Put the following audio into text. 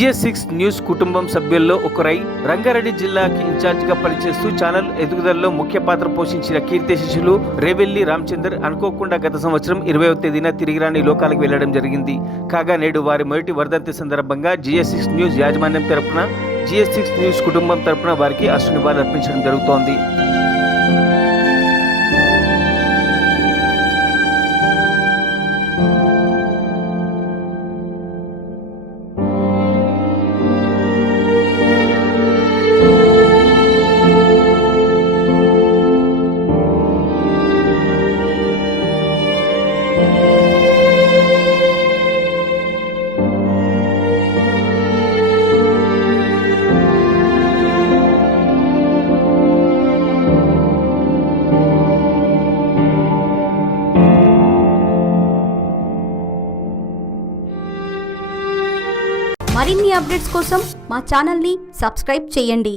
GS6 news కుటుంబం సభ్యుల్లో ఒకరై రంగారెడ్డి జిల్లాకి ఇన్ఛార్జిగా పనిచేస్తూ ఛానల్ ఎదుగుదలలో ముఖ్య పాత్ర పోషించిన కీర్తిశేషులు రేవెల్లి రామచందర్ అనుకోకుండా గత సంవత్సరం 20వ తేదీన తిరిగి రాని లోకాలకు వెళ్లడం జరిగింది. కాగా నేడు వారి మొదటి వర్ధంతి సందర్భంగా GS6 న్యూస్ యాజమాన్యం తరపున GS6 న్యూస్ కుటుంబం తరపున వారికి అశ్రు నివాళులు అర్పించడం జరుగుతోంది. మరిన్ని అప్డేట్స్ కోసం మా ఛానల్ని సబ్స్క్రైబ్ చేయండి.